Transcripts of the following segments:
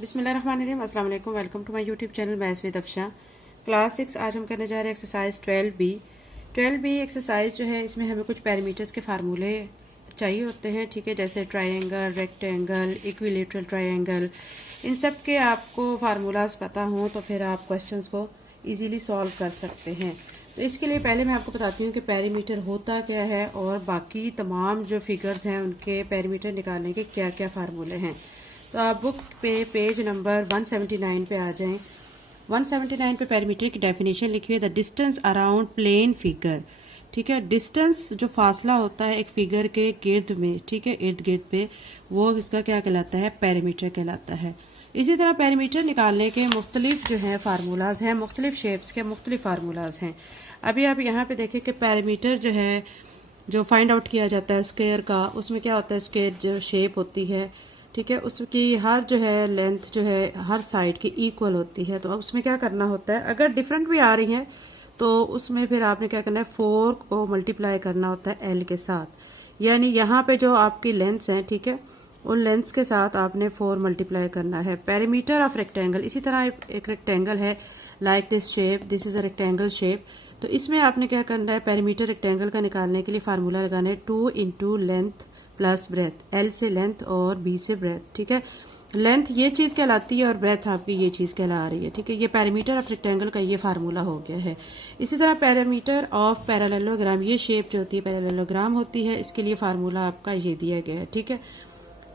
बिस्मिल्लाहिर्रहमानिर्रहीम। अस्सलाम वालेकुम। Welcome to my YouTube channel maths with Afsha. Class 6 आज हम करने जा रहे हैं एक्सरसाइज 12B। 12B एक्सरसाइज जो है इसमें हमें कुछ पैरामीटर्स के फार्मूले चाहिए होते हैं, ठीक है, जैसे ट्रायंगल, रेक्टेंगल, इक्विलेटरल ट्रायंगल। इन सब के आपको फार्मूलाज पता हों तो फिर आप क्वेश्चंस को इजीली सॉल्व कर सकते हैं। तो इसके लिए पहले मैं आपको बताती हूँ कि पैरामीटर होता क्या है और बाकी तमाम जो फिगर्स हैं उनके पैरामीटर निकालने के क्या क्या फार्मूले हैं। तो आप बुक पे पेज नंबर 179 पे आ जाएं। 179 पे पैरामीटर की डेफिनेशन लिखी है, the distance around plane figure. ठीक है, डिस्टेंस जो फासला होता है एक फिगर के गिर्द में, ठीक है, इर्द गिर्द पे, वो इसका क्या कहलाता है, पैरामीटर कहलाता है। इसी तरह पैरामीटर निकालने के मुख्तलिफ जो है फार्मूलाज हैं, मुख्तलिफ शेप्स के मुख्तलिफ फार्मूलाज हैं। अभी आप यहाँ पे देखें कि पैरामीटर जो है जो फाइंड आउट किया जाता है स्क्वायर का, उसमें क्या होता है, स्क्वायर जो शेप होती है, ठीक है, उसकी हर जो है लेंथ जो है हर साइड की इक्वल होती है। तो अब उसमें क्या करना होता है, अगर डिफरेंट भी आ रही है तो उसमें फिर आपने क्या करना है, 4 को मल्टीप्लाई करना होता है एल के साथ। यानी यहाँ पे जो आपकी लेंथ्स हैं, ठीक है, उन लेंथ्स के साथ आपने 4 मल्टीप्लाई करना है। पेरीमीटर ऑफ रेक्टेंगल, इसी तरह एक रेक्टेंगल है like this shape, this is a rectangle shape. तो इसमें आपने क्या करना है, पेरीमीटर रेक्टेंगल का निकालने के लिए फार्मूला लगाना है 2 into length plus breadth, L से लेंथ और बी से ब्रेथ। ठीक है, लेंथ ये चीज कहलाती है और ब्रेथ आपकी ये चीज कहला रही है। ठीक है, ये पैरामीटर ऑफ रेक्टेंगल का ये फार्मूला हो गया है। इसी तरह पैरामीटर ऑफ पैरेललोग्राम, ये शेप जो होती है पैरेललोग्राम होती है, इसके लिए फार्मूला आपका ये दिया गया है। ठीक है,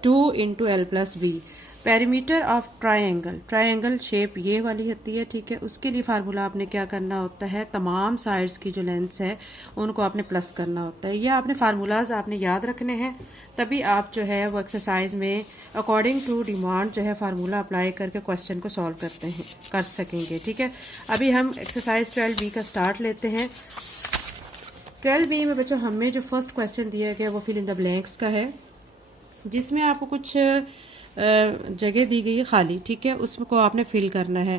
2 into L plus B. Perimeter of triangle, triangle shape ये वाली होती है, ठीक है, उसके लिए फार्मूला आपने क्या करना होता है, तमाम साइड्स की जो लेंथ्स है उनको आपने प्लस करना होता है। ये आपने फार्मूलाज आपने याद रखने हैं, तभी आप जो है वो एक्सरसाइज में अकॉर्डिंग टू डिमांड जो है फार्मूला अप्लाई करके क्वेश्चन को सॉल्व कर सकेंगे। ठीक है, अभी हम एक्सरसाइज 12B का स्टार्ट लेते हैं। 12B में बच्चों हमें जो फर्स्ट क्वेश्चन दिया गया वो फिल इन द ब्लैंक्स का है, जिसमें आपको कुछ जगह दी गई है खाली, ठीक है, उसको आपने फिल करना है।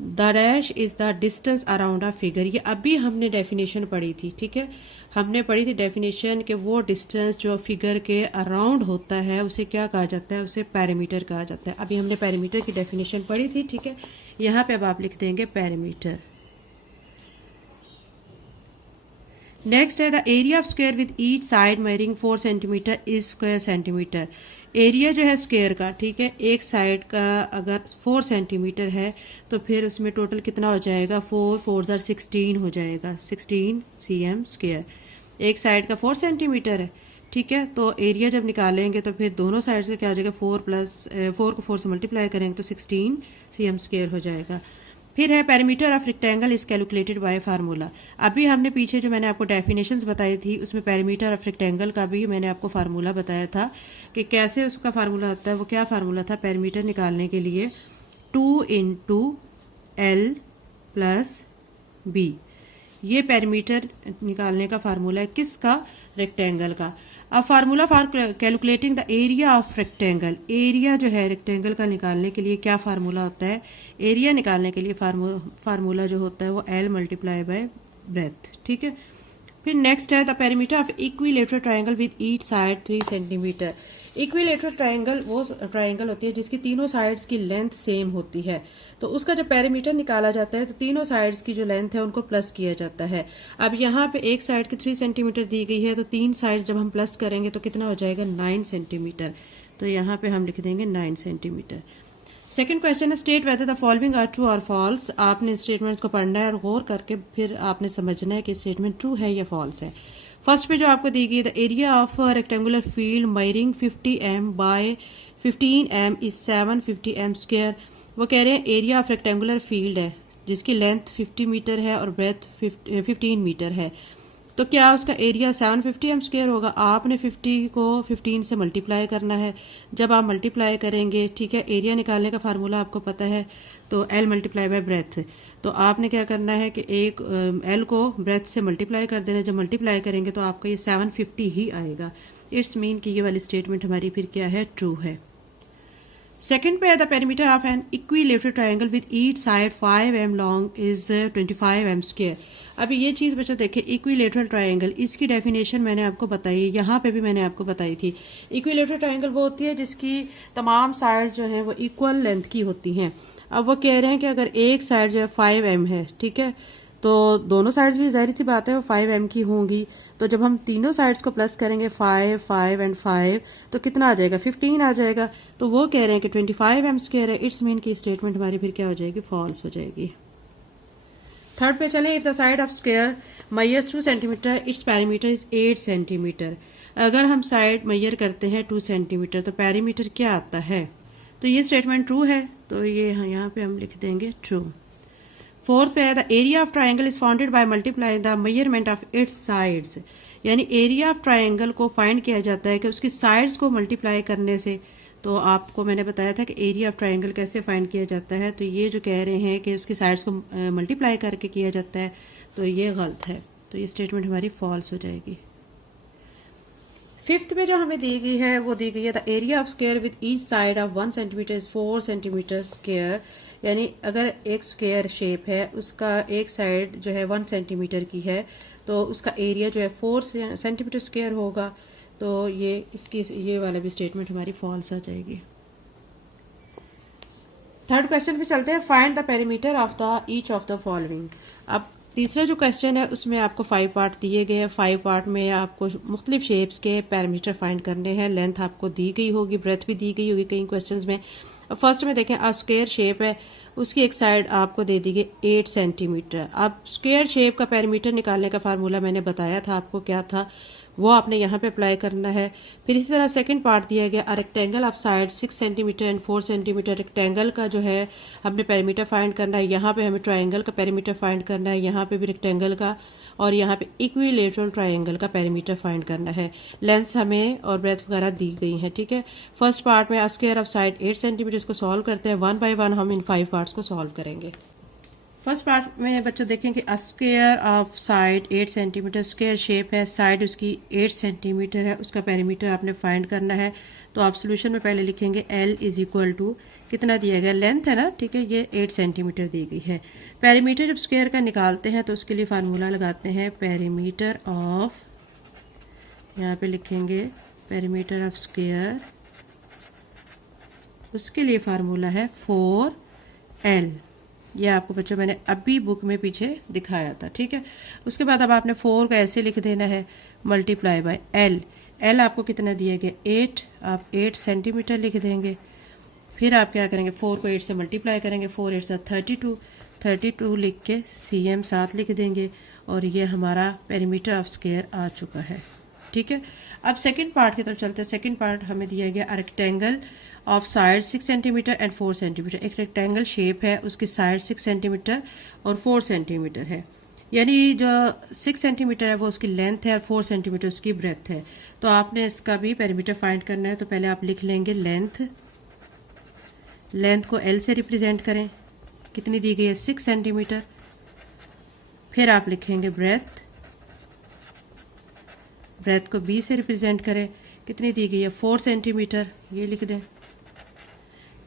The dash is the distance around a figure, ये अभी हमने डेफिनेशन पढ़ी थी। ठीक है, हमने पढ़ी थी डेफिनेशन कि वो डिस्टेंस जो फिगर के अराउंड होता है उसे क्या कहा जाता है, उसे पैरामीटर कहा जाता है। अभी हमने पैरामीटर की डेफिनेशन पढ़ी थी। ठीक है, यहाँ पे अब आप लिख देंगे पैरामीटर। नेक्स्ट है the area of square with each side measuring 4 centimetre is square centimetre. Area जो है स्क्वायर का, ठीक है, एक साइड का अगर 4 सेंटीमीटर है तो फिर उसमें टोटल कितना हो जाएगा, 4 4 16 हो जाएगा, 16 cm स्क्वायर। एक साइड का 4 सेंटीमीटर है, ठीक है, तो एरिया जब निकालेंगे तो फिर दोनों साइड से क्या हो जाएगा, 4 को 4 से मल्टीप्लाई करेंगे तो 16 cm स्क्वायर हो जाएगा। फिर है parameter of rectangle is calculated by formula. अभी हमने पीछे जो मैंने आपको डेफिनेशंस बताई थी उसमें पैरामीटर ऑफ रेक्टेंगल का भी मैंने आपको फार्मूला बताया था कि कैसे उसका फार्मूला होता है। वो क्या फार्मूला था, पैरामीटर निकालने के लिए 2 इंटू एल प्लस बी। ये पैरामीटर निकालने का फार्मूला है, किसका, रेक्टेंगल का। अब formula for calculating the area of rectangle, area जो है रेक्टेंगल का निकालने के लिए क्या फार्मूला होता है, एरिया निकालने के लिए फार्मूला जो होता है वो एल मल्टीप्लाई बाय ब्रेथ। ठीक है, फिर नेक्स्ट है the perimeter of equilateral triangle with each side 3 centimetre. Equilateral triangle वो ट्रायंगल होती है जिसकी तीनों साइड्स की लेंथ सेम होती है, तो उसका जब पेरीमीटर निकाला जाता है तो तीनों साइड्स की जो लेंथ है उनको प्लस किया जाता है। अब यहाँ पे एक साइड की 3 सेंटीमीटर दी गई है, तो 3 साइड्स जब हम प्लस करेंगे तो कितना हो जाएगा, 9 सेंटीमीटर। तो यहाँ पे हम लिख देंगे 9 सेंटीमीटर। सेकंड क्वेश्चन है state whether the following are true और फॉल्स। आपने स्टेटमेंट्स को पढ़ना है और गौर करके फिर आपने समझना है कि स्टेटमेंट ट्रू है या फॉल्स है। फर्स्ट पे जो आपको दी गई, the area of rectangular field measuring 50 m by 15 m is 750 m square. वो कह रहे हैं एरिया ऑफ रेक्टेंगुलर फील्ड है जिसकी लेंथ 50 मीटर है और ब्रेथ 15 मीटर है, तो क्या उसका एरिया 750 m स्क्वायर होगा। आपने 50 को 15 से मल्टीप्लाई करना है। जब आप मल्टीप्लाई करेंगे, ठीक है, एरिया निकालने का फार्मूला आपको पता है, तो एल मल्टीप्लाई बाय ब्रेथ। तो आपने क्या करना है कि एक एल को ब्रेथ से मल्टीप्लाई कर देना। जब मल्टीप्लाई करेंगे तो आपका ये 750 ही आएगा। इट्स मीन कि ये वाली स्टेटमेंट हमारी फिर क्या है, ट्रू है। सेकंड पे the perimeter of an equilateral triangle with each side 5 m long is 25 m square. अभी ये चीज़ बच्चों देखें, इक्विलेटरल ट्रायंगल, इसकी डेफिनेशन मैंने आपको बताई, यहाँ पे भी मैंने आपको बताई थी। इक्विलेटरल ट्रायंगल वो होती है जिसकी तमाम साइड्स जो हैं वो इक्वल लेंथ की होती हैं। अब वो कह रहे हैं कि अगर एक साइड जो है 5 m है, ठीक है, तो दोनों साइड्स भी जाहिर सी बात है वो 5 m की होंगी। तो जब हम तीनों साइड्स को प्लस करेंगे 5, 5 एंड 5, तो कितना आ जाएगा, 15 आ जाएगा। तो वो कह रहे हैं कि 25 m स्क्वायर है। इट्स मीन की स्टेटमेंट हमारी फिर क्या हो जाएगी, फॉल्स हो जाएगी। थर्ड पे चले, if the side of square measures 2 centimetre it's perimeter is 8 centimetre. अगर हम साइड मैयर करते हैं 2 सेंटीमीटर तो पैरीमीटर क्या आता है, तो ये स्टेटमेंट ट्रू है, तो ये यहाँ पे हम लिख देंगे ट्रू। फोर्थ पे है the area of triangle is founded by multiplying the measurement of its sides. यानी एरिया ऑफ ट्राइंगल को फाइंड किया जाता है कि उसकी साइड्स को मल्टीप्लाई करने से। तो आपको मैंने बताया था कि एरिया ऑफ ट्राइंगल कैसे फाइंड किया जाता है, तो ये जो कह रहे हैं कि उसकी साइड्स को मल्टीप्लाई करके किया जाता है, तो ये गलत है, तो ये स्टेटमेंट हमारी फॉल्स हो जाएगी। फिफ्थ में जो हमें दी गई है वो दी गई है the area of square with each side of 1 centimetre is 4 centimetre square. यानी अगर एक स्क्वायर शेप है, उसका एक साइड जो है 1 सेंटीमीटर की है, तो उसका एरिया जो है 4 सेंटीमीटर स्क्वायर होगा। तो ये वाला भी स्टेटमेंट हमारी फॉल्स आ जाएगी। थर्ड क्वेश्चन पे चलते हैं, find the perimeter of the each of the following. अब तीसरा जो क्वेश्चन है उसमें आपको 5 पार्ट दिए गए हैं। 5 पार्ट में आपको मुख्तलिफ शेप्स के पैरामीटर फाइंड करने हैं। लेंथ आपको दी गई होगी, ब्रेथ भी दी गई होगी कई क्वेश्चंस में। फर्स्ट में देखें, अब स्क्वायर शेप है, उसकी एक साइड आपको दे दी गई 8 सेंटीमीटर। अब स्क्वायर शेप का पैरामीटर निकालने का फार्मूला मैंने बताया था आपको, क्या था, वो आपने यहाँ पे अप्लाई करना है। फिर इसी तरह सेकंड पार्ट दिया गया, a rectangle of side 6 centimetre and 4 centimetre. Rectangle का जो है हमने पैरामीटर फाइंड करना है, यहाँ पे हमें ट्रायंगल का पैरामीटर फाइंड करना है, यहाँ पे भी रेक्टेंगल का, और यहाँ पे इक्विलेटरल ट्रायंगल का पैरामीटर फाइंड करना है। लेंथ हमें और ब्रेथ वगैरह दी गई है, ठीक है। फर्स्ट पार्ट में स्क्वायर ऑफ साइड 8 सेंटीमीटर, इसको सॉल्व करते हैं 1 बाय 1, हम इन 5 पार्ट्स को सॉल्व करेंगे। फर्स्ट पार्ट में बच्चों देखें कि square of side 8 centimetre, square shape है, साइड उसकी 8 सेंटीमीटर है, उसका पेरीमीटर आपने फाइंड करना है। तो आप सोल्यूशन में पहले लिखेंगे L इज इक्वल टू, कितना दिया गया, लेंथ है ना, ठीक है, ये 8 सेंटीमीटर दी गई है। पेरीमीटर जब स्क्वायर का निकालते हैं तो उसके लिए फार्मूला लगाते हैं पेरीमीटर ऑफ, यहाँ पे लिखेंगे पेरीमीटर ऑफ स्क्वायर, उसके लिए फार्मूला है 4L। यह आपको बच्चों मैंने अभी बुक में पीछे दिखाया था, ठीक है। उसके बाद अब आपने 4 का ऐसे लिख देना है मल्टीप्लाई बाय L। L आपको कितना दिया गया 8, आप 8 सेंटीमीटर लिख देंगे। फिर आप क्या करेंगे, 4 को 8 से मल्टीप्लाई करेंगे, 4 8 से 32 लिख के cm साथ लिख देंगे, और ये हमारा पेरीमीटर ऑफ स्क्वायर आ चुका है, ठीक है। अब सेकेंड पार्ट की तरफ चलते हैं। सेकेंड पार्ट हमें दिया गया rectangle of side 6 centimetre and 4 centimetre. एक रेक्टेंगल शेप है, उसकी साइड 6 सेंटीमीटर और 4 सेंटीमीटर है। यानी जो 6 सेंटीमीटर है वो उसकी लेंथ है और 4 सेंटीमीटर उसकी ब्रेथ है। तो आपने इसका भी पेरीमीटर फाइंड करना है। तो पहले आप लिख लेंगे लेंथ को L से रिप्रेजेंट करें, कितनी दी गई है 6 सेंटीमीटर। फिर आप लिखेंगे ब्रेथ को B से रिप्रेजेंट करें, कितनी दी गई है 4 सेंटीमीटर, ये लिख दें।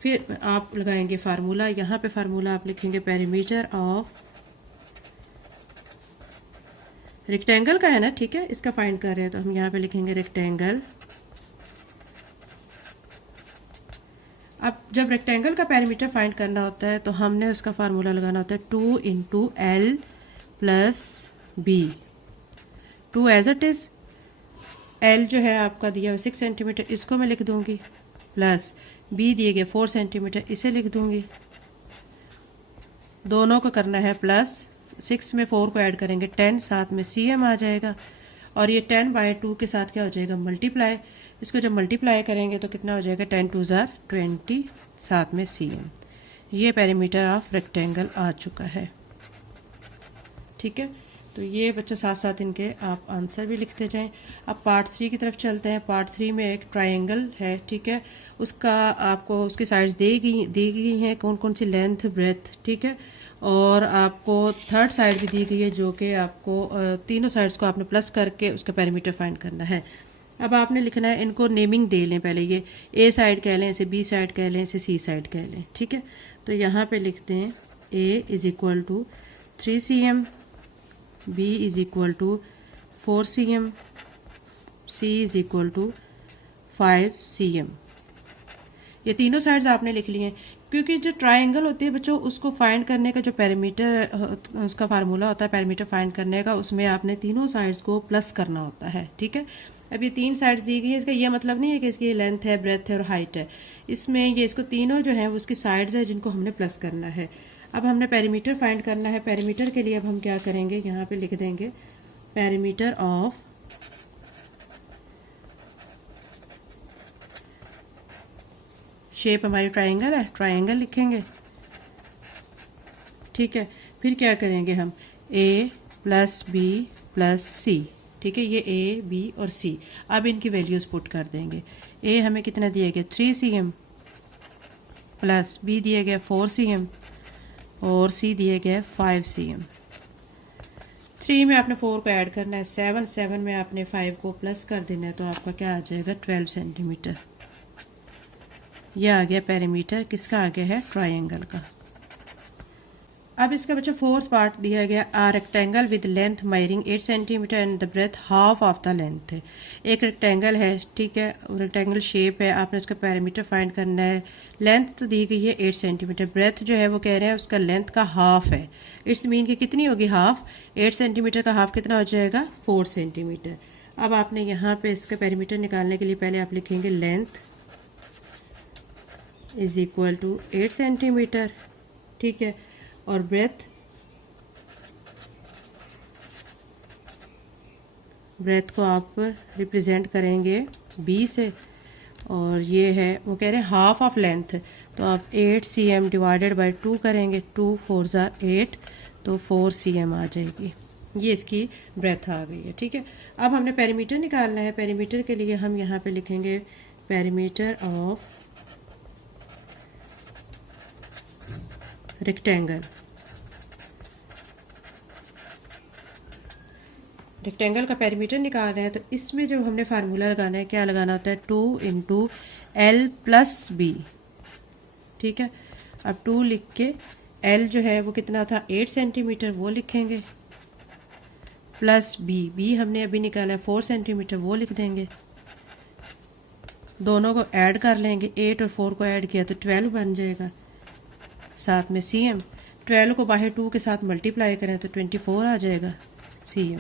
फिर आप लगाएंगे फार्मूला, यहाँ पे फार्मूला आप लिखेंगे पेरीमीटर ऑफ रेक्टेंगल का है ना, ठीक है, इसका फाइंड कर रहे हैं तो हम यहाँ पे लिखेंगे रेक्टेंगल। अब जब रेक्टेंगल का पेरीमीटर फाइंड करना होता है तो हमने उसका फार्मूला लगाना होता है 2 × L + B। 2 as it is, L जो है आपका दिया हुआ 6 सेंटीमीटर, इसको मैं लिख दूंगी, प्लस B दिए गए 4 सेंटीमीटर, इसे लिख दूंगी। दोनों को करना है प्लस, 6 में 4 को ऐड करेंगे 10, साथ में cm आ जाएगा, और ये 10 बाय 2 के साथ क्या हो जाएगा मल्टीप्लाई। इसको जब मल्टीप्लाई करेंगे तो कितना हो जाएगा 10 2 = 20, साथ में cm। ये पेरीमीटर ऑफ रेक्टेंगल आ चुका है, ठीक है। तो ये बच्चों साथ साथ इनके आप आंसर भी लिखते जाएं। अब पार्ट 3 की तरफ चलते हैं। पार्ट 3 में एक ट्रायंगल है, ठीक है, उसका आपको उसकी साइड्स दी गई हैं, कौन कौन सी लेंथ ब्रेथ, ठीक है, और आपको थर्ड साइड भी दी गई है जो कि आपको तीनों साइड्स को आपने प्लस करके उसका पेरीमीटर फाइंड करना है। अब आपने लिखना है, इनको नेमिंग दे लें पहले, ये ए साइड कह लें, इसे बी साइड कह लें, इसे सी साइड कह लें, ठीक है। तो यहाँ पे लिखते हैं A is equal to 3 cm, B is equal to 4 cm, C is equal to 5 cm। ये तीनों साइड्स आपने लिख लिए हैं, क्योंकि जो ट्रायंगल होती है बच्चों, उसको फाइंड करने का जो पैरामीटर, उसका फार्मूला होता है पैरामीटर फाइंड करने का, उसमें आपने तीनों साइड्स को प्लस करना होता है, ठीक है। अब ये 3 साइड्स दी गई है, इसका ये मतलब नहीं है कि इसकी लेंथ है, ब्रेथ है और हाइट है। इसमें ये इसको तीनों जो है वो उसकी साइड्स है जिनको हमने प्लस करना है। अब हमने पैरामीटर फाइंड करना है। पैरामीटर के लिए अब हम क्या करेंगे, यहाँ पे लिख देंगे पैरामीटर ऑफ शेप, हमारी ट्रायंगल है, ट्रायंगल लिखेंगे, ठीक है। फिर क्या करेंगे हम, a प्लस बी प्लस सी, ठीक है। ये a, b और c, अब इनकी वैल्यूज पुट कर देंगे। a हमें कितना दिया गया 3 cm, प्लस b दिया गया 4 cm और c दिया गया 5 cm। 3 में आपने 4 को ऐड करना है, 7 में आपने 5 को प्लस कर देना है, तो आपका क्या आ जाएगा 12 सेंटीमीटर। यह आ गया पैरामीटर, किसका आ गया है, ट्रायंगल का। अब इसका बच्चा फोर्थ पार्ट दिया गया, a rectangle with length measuring 8 centimetre and the breadth half of the length है। एक रेक्टेंगल है, ठीक है, रेक्टेंगल शेप है, आपने उसका पैरामीटर फाइंड करना है। लेंथ तो दी गई है 8 सेंटीमीटर, ब्रेथ जो है वो कह रहे हैं उसका लेंथ का हाफ है। इट्स मीन कि कितनी होगी, हाफ। 8 सेंटीमीटर का हाफ कितना हो जाएगा, 4 सेंटीमीटर। अब आपने यहाँ पे इसका पैरामीटर निकालने के लिए पहले आप लिखेंगे length is equal to 8 centimetre, ठीक है, और ब्रेथ को आप रिप्रेजेंट करेंगे b से, और ये है वो कह रहे हैं हाफ ऑफ लेंथ, तो आप 8 cm डिवाइडेड बाय 2 करेंगे, 2 4 ज़ा 8, तो 4 cm आ जाएगी। ये इसकी ब्रेथ आ गई है, ठीक है। अब हमने पैरामीटर निकालना है। पैरामीटर के लिए हम यहाँ पे लिखेंगे पैरामीटर ऑफ रेक्टेंगल। रेक्टेंगल का पैरामीटर निकाल रहे हैं, तो इसमें जो हमने फार्मूला लगाना है, क्या लगाना होता है, 2 इंटू एल प्लस बी, ठीक है। अब 2 लिख के एल जो है वो कितना था 8 सेंटीमीटर, वो लिखेंगे, प्लस बी हमने अभी निकाला है 4 सेंटीमीटर, वो लिख देंगे। दोनों को ऐड कर लेंगे, 8 और 4 को ऐड किया तो 12 बन जाएगा, साथ में cm। 12 को बाहर 2 के साथ मल्टीप्लाई करें तो 24 आ जाएगा cm।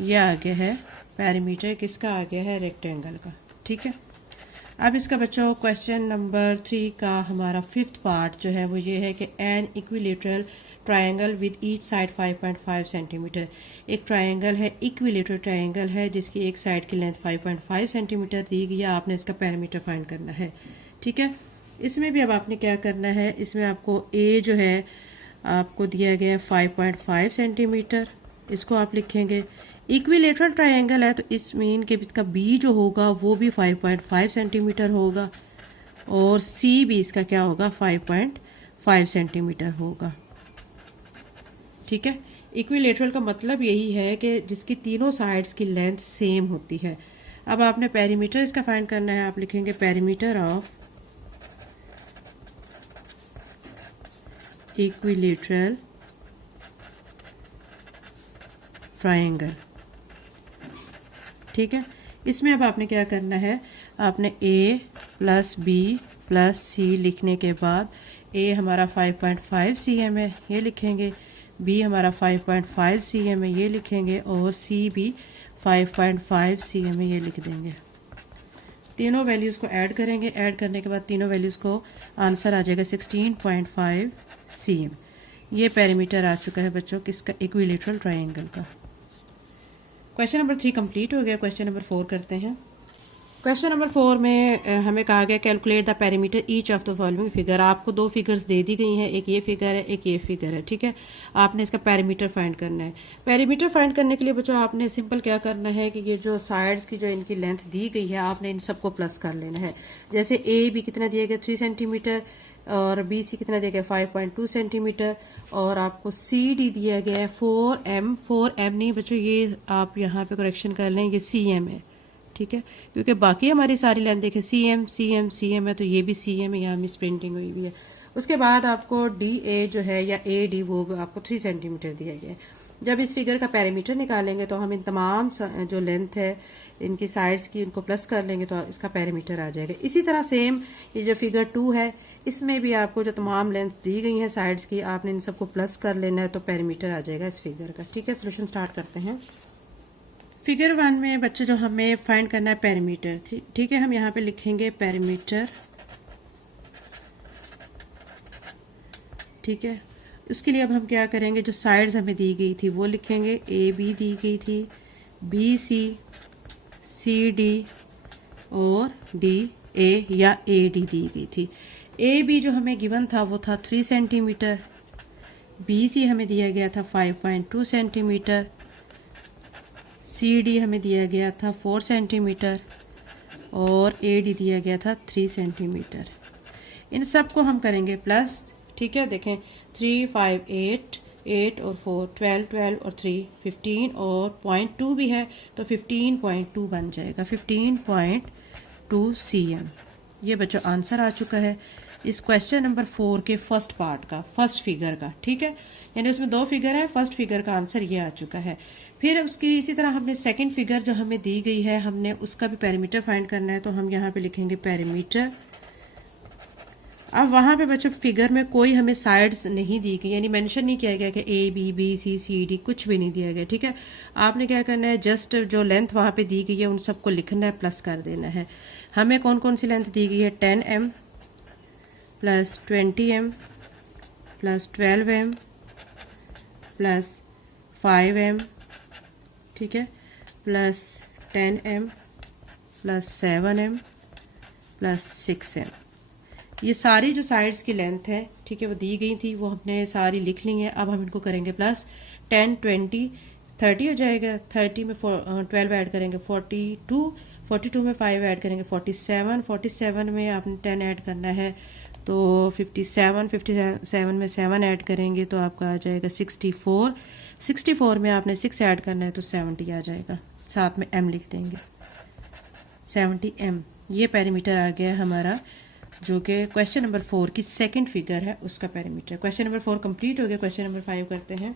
यह आ गया है पैरामीटर, किसका आ गया है, रेक्टेंगल का, ठीक है। अब इसका बच्चों क्वेश्चन नंबर 3 का हमारा 5th पार्ट जो है वो ये है कि an equilateral triangle with each side 5.5 centimetre. एक ट्रायंगल है, इक्विलेटरल ट्रायंगल है, जिसकी एक साइड की लेंथ 5.5 सेंटीमीटर दी गई है। आपने इसका पैरामीटर फाइंड करना है, ठीक है। इसमें भी अब आपने क्या करना है, इसमें आपको ए जो है आपको दिया गया है 5.5 सेंटीमीटर, इसको आप लिखेंगे। इक्विलेटरल ट्रायंगल है तो इस मीन के इसका बी जो होगा वो भी 5.5 सेंटीमीटर होगा, और सी भी इसका क्या होगा 5.5 सेंटीमीटर होगा, ठीक है। इक्विलेटरल का मतलब यही है कि जिसकी तीनों साइड्स की लेंथ सेम होती है। अब आपने पैरामीटर इसका फाइंड करना है, आप लिखेंगे पैरामीटर ऑफ इक्विलेटरल ट्रायंगल, ठीक है। इसमें अब आपने क्या करना है, आपने a प्लस बी प्लस सी लिखने के बाद a हमारा 5.5 cm है, ये लिखेंगे, b हमारा 5.5 cm है, ये लिखेंगे, और c भी 5.5 cm है, ये लिख देंगे। तीनों वैल्यूज़ को ऐड करेंगे, ऐड करने के बाद तीनों वैल्यूज़ को आंसर आ जाएगा 16.5 cm। ये पैरामीटर आ चुका है बच्चों किसका, इक्विलेटरल ट्रायंगल का। क्वेश्चन नंबर 3 कंप्लीट हो गया। क्वेश्चन नंबर 4 करते हैं। क्वेश्चन नंबर 4 में हमें कहा गया calculate the parameter each of the following figure. आपको 2 फिगर्स दे दी गई हैं, एक ये फिगर है, एक ये फिगर है, ठीक है। आपने इसका पैरामीटर फाइंड करना है। पैरामीटर फाइंड करने के लिए बच्चों आपने सिंपल क्या करना है कि ये जो साइड्स की जो इनकी लेंथ दी गई है, आपने इन सबको प्लस कर लेना है। जैसे ए बी कितना दिया गया 3 सेंटीमीटर, और बी सी कितना दिया गया 5.2 सेंटीमीटर, और आपको सी डी दिया गया है 4m नहीं बच्चों, ये आप यहाँ पे करेक्शन कर लें, ये cm है, ठीक है, क्योंकि बाकी हमारी सारी लेंथ देखें CM CM CM है, तो ये भी CM है, यहाँ मिस प्रिंटिंग हुई हुई है। उसके बाद आपको DA जो है या AD वो आपको 3 सेंटीमीटर दिया गया है। जब इस फिगर का पैरामीटर निकालेंगे तो हम इन तमाम जो लेंथ है इनकी साइड्स की इनको प्लस कर लेंगे तो इसका पैरामीटर आ जाएगा। इसी तरह सेम ये जो फिगर 2 है इसमें भी आपको जो तमाम लेंथ दी गई है साइड्स की, आपने इन सबको प्लस कर लेना है तो पैरामीटर आ जाएगा इस फिगर का। ठीक है, सोल्यूशन स्टार्ट करते हैं। फिगर 1 में बच्चे जो हमें फाइंड करना है पैरामीटर, ठीक है, हम यहाँ पे लिखेंगे पैरामीटर। ठीक है, उसके लिए अब हम क्या करेंगे, जो साइड्स हमें दी गई थी वो लिखेंगे। AB दी गई थी, BC, CD और DA या AD दी गई थी। AB जो हमें गिवन था वो था 3 सेंटीमीटर, BC हमें दिया गया था 5.2 सेंटीमीटर, CD हमें दिया गया था 4 सेंटीमीटर और AD दिया गया था 3 सेंटीमीटर। इन सब को हम करेंगे प्लस। ठीक है, देखें 3 5 8 8 और 4 12 12 और 3 15 और 0.2 भी है तो 15.2 बन जाएगा, 15.2 cm। ये बच्चों आंसर आ चुका है इस क्वेश्चन नंबर 4 के फर्स्ट पार्ट का, फर्स्ट फिगर का। ठीक है, यानी उसमें 2 फिगर है, फर्स्ट फिगर का आंसर ये आ चुका है। फिर उसकी इसी तरह हमने सेकंड फिगर जो हमें दी गई है, हमने उसका भी पैरामीटर फाइंड करना है, तो हम यहाँ पे लिखेंगे पैरामीटर। अब वहाँ पे बच्चों फिगर में कोई हमें साइड्स नहीं दी गई, यानी मेंशन नहीं किया गया कि A B C C D, कुछ भी नहीं दिया गया। ठीक है, आपने क्या करना है, जस्ट जो लेंथ वहाँ पे दी गई है उन सबको लिखना है, प्लस कर देना है। हमें कौन कौन सी लेंथ दी गई है, 10M plus 20M plus 12M plus 5M, ठीक है, plus 10M plus 7M plus 6M। ये सारी जो साइड्स की लेंथ है, ठीक है, वो दी गई थी, वो हमने सारी लिख ली है। अब हम इनको करेंगे प्लस। 10 20 30 हो जाएगा, 30 में 12 ऐड करेंगे 42, 42 में 5 ऐड करेंगे 47, 47 में आपने 10 ऐड करना है तो 57, 57 में 7 ऐड करेंगे तो आपका आ जाएगा 64, 64 में आपने 6 ऐड करना है तो 70 आ जाएगा, साथ में M लिख देंगे 70M। ये पैरामीटर आ गया हमारा, जो कि क्वेश्चन नंबर 4 की सेकंड फिगर है, उसका पैरामीटर। क्वेश्चन नंबर 4 कंप्लीट हो गया। क्वेश्चन नंबर 5 करते हैं।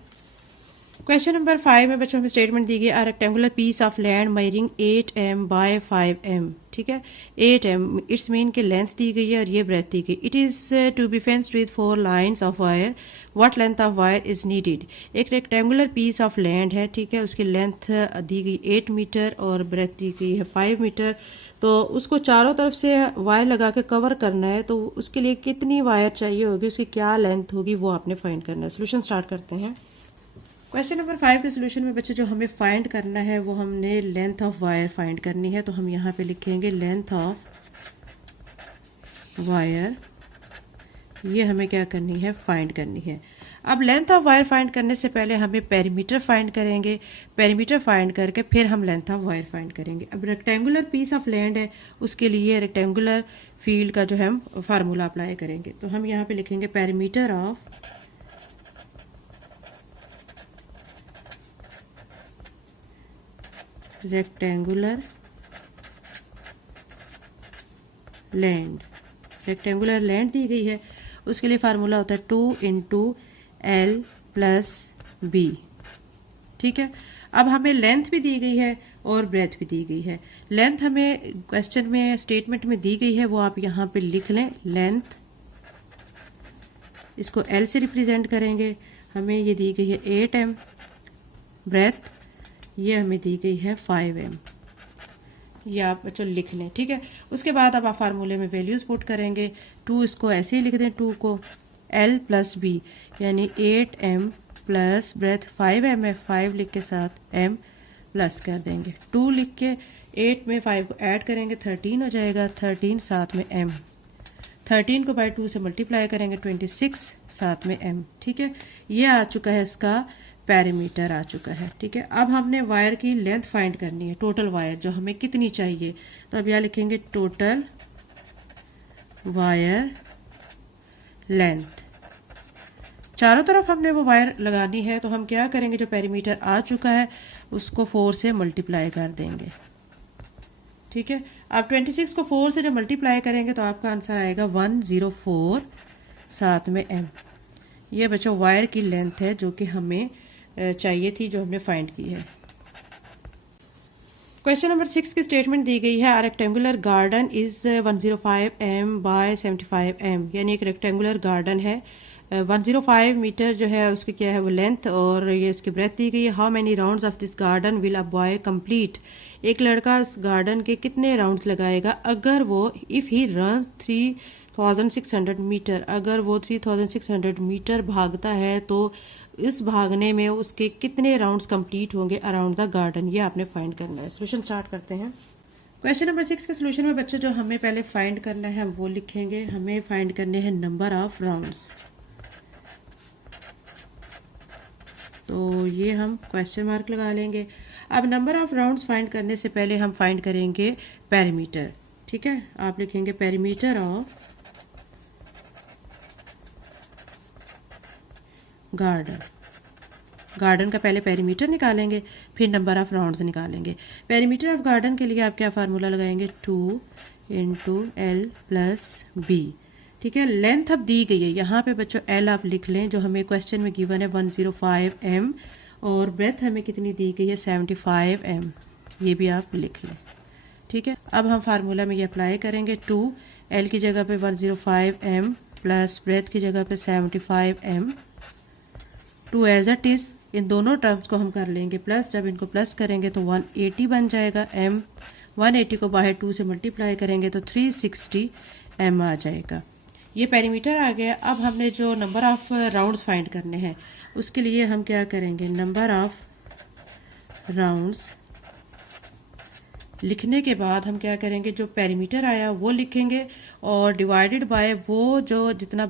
क्वेश्चन नंबर 5 में बच्चों हमें स्टेटमेंट दी गई, a rectangular piece of land measuring 8M by 5M। ठीक है, 8M इट्स मीन की लेंथ दी गई है और ये ब्रेथ दी गई। It is to be fenced with 4 lines of wire, what length of wire is needed. एक रेक्टेंगुलर पीस ऑफ लैंड है, ठीक है, उसकी लेंथ दी गई 8 मीटर और ब्रेथ दी गई है 5 मीटर। तो उसको चारों तरफ से वायर लगा के कवर करना है, तो उसके लिए कितनी वायर चाहिए होगी, उसकी क्या लेंथ होगी, वो आपने फाइंड करना है। सोल्यूशन स्टार्ट करते हैं। क्वेश्चन नंबर 5 के सोल्यूशन में बच्चे जो हमें फाइंड करना है वो हमने लेंथ ऑफ वायर फाइंड करनी है, तो हम यहाँ पे लिखेंगे लेंथ ऑफ वायर। ये हमें क्या करनी है, फाइंड करनी है। अब लेंथ ऑफ वायर फाइंड करने से पहले हमें पेरीमीटर फाइंड करेंगे। पेरीमीटर फाइंड करके फिर हम लेंथ ऑफ वायर फाइंड करेंगे। अब रेक्टेंगुलर पीस ऑफ लैंड है, उसके लिए रेक्टेंगुलर फील्ड का जो है हम फार्मूला अप्लाई करेंगे, तो हम यहाँ पे लिखेंगे perimeter of rectangular land. Rectangular land दी गई है, उसके लिए फार्मूला होता है 2 इंटू L प्लस B। ठीक है, अब हमें लेंथ भी दी गई है और ब्रेथ भी दी गई है। लेंथ हमें क्वेश्चन में स्टेटमेंट में दी गई है, वो आप यहाँ पे लिख लें। लेंथ इसको L से रिप्रेजेंट करेंगे, हमें ये दी गई है 8M। ब्रेथ ये हमें दी गई है 5M। ये आप बच्चों लिख लें। ठीक है, उसके बाद अब आप फार्मूले में वैल्यूज पुट करेंगे। 2 इसको ऐसे ही लिख दें, 2 को L प्लस B, यानी 8M प्लस ब्रेथ 5M है, 5 लिख के साथ M प्लस कर देंगे। 2 लिख के 8 में 5 को ऐड करेंगे 13 हो जाएगा, 13 साथ में M। 13 को बाय 2 से मल्टीप्लाई करेंगे 26 साथ में M। ठीक है, ये आ चुका है, इसका पैरामीटर आ चुका है। ठीक है, अब हमने वायर की लेंथ फाइंड करनी है, टोटल वायर जो हमें कितनी चाहिए, तो अब यहाँ लिखेंगे टोटल वायर लेंथ। चारों तरफ हमने वो वायर लगानी है, तो हम क्या करेंगे, जो पेरीमीटर आ चुका है उसको 4 से मल्टीप्लाई कर देंगे। ठीक है। आप 26 को 4 से जब मल्टीप्लाई करेंगे तो आपका आंसर आएगा 104, साथ में m। ये बच्चों वायर की लेंथ है जो कि हमें चाहिए थी, जो हमने फाइंड की है। क्वेश्चन नंबर 6 की स्टेटमेंट दी गई है, rectangular garden is 105 m by 75 m, यानी एक रेक्टेंगुलर गार्डन है, 105 मीटर जो है उसकी क्या है वो लेंथ, और ये इसकी ब्रेथ दी गई है। How many rounds of this garden will a boy complete, एक लड़का इस गार्डन के कितने राउंड्स लगाएगा अगर वो इफ़ ही रन्स 3600 मीटर, अगर वो 3600 मीटर भागता है तो इस भागने में उसके कितने राउंड्स कंप्लीट होंगे अराउंड द गार्डन, ये आपने फाइंड करना है। सोल्यूशन स्टार्ट करते हैं। क्वेश्चन नंबर 6 के सोल्यूशन में बच्चों जो हमें पहले फाइंड करना है वो लिखेंगे। हमें फाइंड करने हैं नंबर ऑफ राउंड्स, तो ये हम क्वेश्चन मार्क लगा लेंगे। अब नंबर ऑफ राउंड्स फाइंड करने से पहले हम फाइंड करेंगे पेरीमीटर, ठीक है। आप लिखेंगे पेरीमीटर ऑफ गार्डन, गार्डन का पहले पेरीमीटर निकालेंगे फिर नंबर ऑफ राउंड्स निकालेंगे। पेरीमीटर ऑफ गार्डन के लिए आप क्या फार्मूला लगाएंगे, 2 × L + B, ठीक है। लेंथ अब दी गई है, यहाँ पे बच्चों L आप लिख लें जो हमें क्वेश्चन में गिवन है 105 m, और ब्रेथ हमें कितनी दी गई है 75 m, ये भी आप लिख लें, ठीक है। अब हम फार्मूला में ये अप्लाई करेंगे, 2 L की जगह पे 105 m प्लस ब्रेथ की जगह पे 75 m, 2 एज इट इज, इन दोनों टर्म्स को हम कर लेंगे प्लस, जब इनको प्लस करेंगे तो 180 बन जाएगा m, 180 को बाहर 2 से मल्टीप्लाई करेंगे तो 360 m आ जाएगा। ये पेरीमीटर आ गया। अब हमने जो नंबर ऑफ राउंड्स फाइंड करने हैं उसके लिए हम क्या करेंगे, नंबर ऑफ राउंड्स लिखने के बाद हम क्या करेंगे, जो पेरीमीटर आया वो लिखेंगे और डिवाइडेड बाय वो जो जितना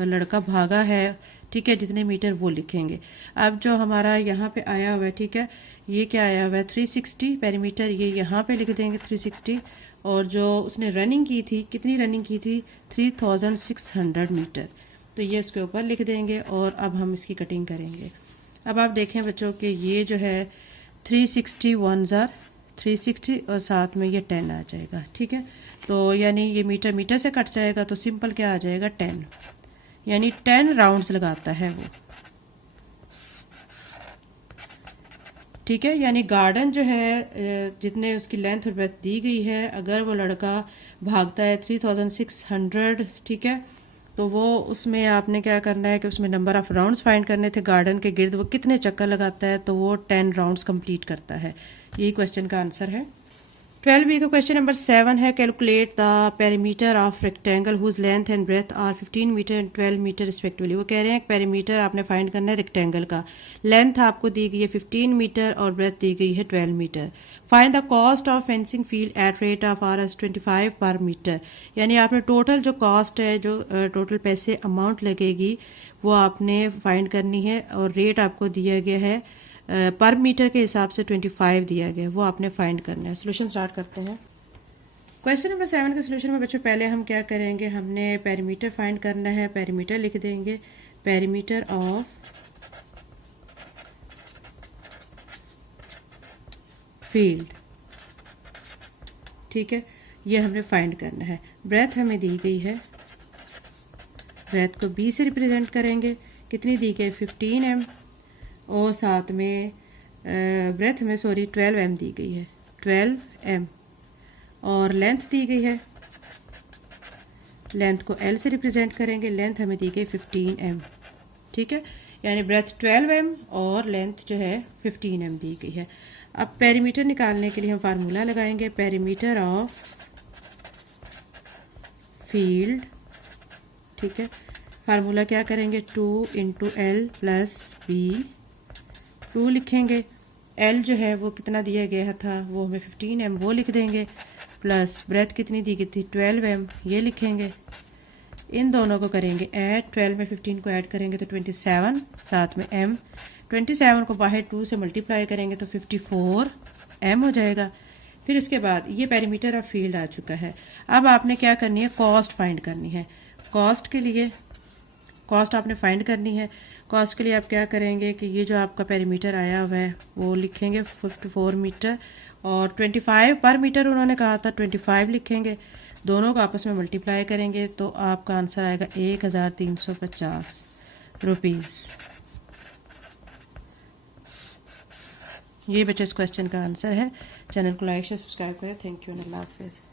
लड़का भागा है, ठीक है, जितने मीटर वो लिखेंगे। अब जो हमारा यहाँ पे आया हुआ है, ठीक है, ये क्या आया हुआ है 360 पेरीमीटर, ये यहाँ पे लिख देंगे 360, और जो उसने रनिंग की थी, कितनी रनिंग की थी 3600 मीटर, तो ये इसके ऊपर लिख देंगे। और अब हम इसकी कटिंग करेंगे। अब आप देखें बच्चों कि ये जो है 360 1 जार 360 और साथ में ये 10 आ जाएगा, ठीक है। तो यानी ये मीटर मीटर से कट जाएगा तो सिंपल क्या आ जाएगा 10, यानी 10 राउंड्स लगाता है वो, ठीक है। यानी गार्डन जो है जितने उसकी लेंथ और ब्रेथ दी गई है, अगर वो लड़का भागता है 3600, ठीक है, तो वो उसमें आपने क्या करना है कि उसमें नंबर ऑफ राउंड्स फाइंड करने थे गार्डन के गिर्द, वो कितने चक्कर लगाता है, तो वो 10 राउंड्स कंप्लीट करता है। यही क्वेश्चन का आंसर है। 12B का क्वेश्चन नंबर 7 है, calculate the perimeter of rectangle whose length and breadth are 15 metre and 12 metre respectively. वो कह रहे हैं पेरीमीटर आपने फाइंड करना है रेक्टेंगल का, लेंथ आपको दी गई है 15 मीटर और ब्रेथ दी गई है 12 metre. Find the cost of fencing field at rate of Rs25 per metre, यानी आपने टोटल जो कॉस्ट है, जो टोटल पैसे अमाउंट लगेगी वो आपने फाइंड करनी है, और रेट आपको दिया गया है पर मीटर के हिसाब से 25 दिया गया, वो आपने फाइंड करना है। सोल्यूशन स्टार्ट करते हैं। क्वेश्चन नंबर 7 के सोल्यूशन में बच्चों पहले हम क्या करेंगे, हमने पेरीमीटर फाइंड करना है। पेरीमीटर लिख देंगे, पेरीमीटर ऑफ फील्ड, ठीक है, ये हमने फाइंड करना है। ब्रेथ हमें दी गई है, ब्रेथ को B से रिप्रेजेंट करेंगे, कितनी दी गई 15 m, और साथ में ब्रेथ में 12 m दी गई है, 12 m, और लेंथ दी गई है, लेंथ को L से रिप्रेजेंट करेंगे, लेंथ हमें दी गई 15 m, ठीक है, यानी ब्रेथ 12 m और लेंथ जो है 15 m दी गई है। अब पेरीमीटर निकालने के लिए हम फार्मूला लगाएंगे, पेरीमीटर ऑफ फील्ड, ठीक है। फार्मूला क्या करेंगे, 2 × L + B, 2 लिखेंगे, L जो है वो कितना दिया गया था, वो हमें 15 m, वो लिख देंगे, प्लस ब्रेथ कितनी दी गई थी 12 m, ये लिखेंगे। इन दोनों को करेंगे ऐड, 12 में 15 को ऐड करेंगे तो 27, साथ में m, 27 को बाहर 2 से मल्टीप्लाई करेंगे तो 54 m हो जाएगा। फिर इसके बाद ये पेरीमीटर ऑफ फील्ड आ चुका है। अब आपने क्या करनी है, कॉस्ट फाइंड करनी है। कॉस्ट के लिए कॉस्ट आपने फाइंड करनी है। कॉस्ट के लिए आप क्या करेंगे कि ये जो आपका पेरीमीटर आया हुआ है वो लिखेंगे 54 मीटर, और 25 पर मीटर उन्होंने कहा था, 25 लिखेंगे, दोनों को आपस में मल्टीप्लाई करेंगे तो आपका आंसर आएगा 1350 रुपीज़। ये बच्चे इस क्वेश्चन का आंसर है। चैनल को लाइक शेयर सब्सक्राइब करें। थैंक यू, अल्लाह हाफिज़।